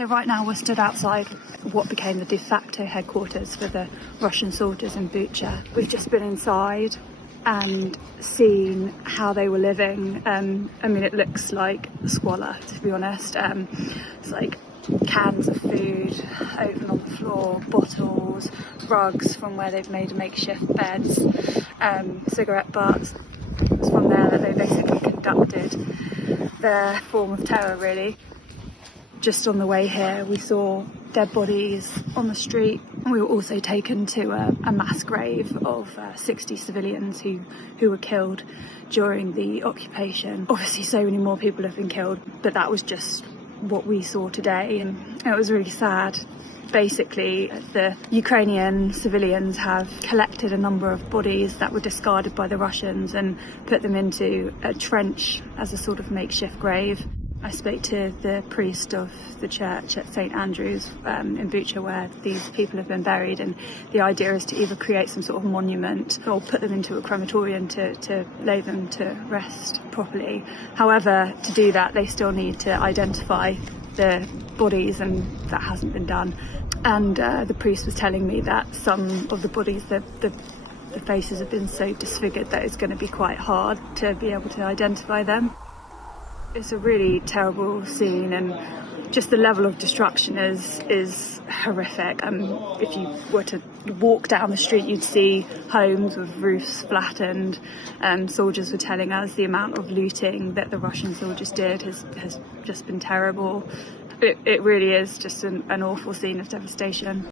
So right now we're stood outside what became the de facto headquarters for the Russian soldiers in Bucha. We've just been inside and seen how they were living. It looks like squalor, to be honest. It's like cans of food open on the floor, bottles, rugs from where they've made makeshift beds, cigarette butts. It was from there that they basically conducted their form of terror, really. Just on the way here, we saw dead bodies on the street. We were also taken to a mass grave of 60 civilians who were killed during the occupation. Obviously, so many more people have been killed, but that was just what we saw today, and it was really sad. Basically, the Ukrainian civilians have collected a number of bodies that were discarded by the Russians and put them into a trench as a sort of makeshift grave. I spoke to the priest of the church at St Andrew's in Bucha, where these people have been buried, and the idea is to either create some sort of monument or put them into a crematorium to lay them to rest properly. However, to do that, they still need to identify the bodies, and that hasn't been done. And the priest was telling me that some of the bodies, the faces have been so disfigured that it's going to be quite hard to be able to identify them. It's a really terrible scene, and just the level of destruction is horrific. If you were to walk down the street, you'd see homes with roofs flattened. Soldiers were telling us the amount of looting that the Russian soldiers did has just been terrible. It really is just an awful scene of devastation.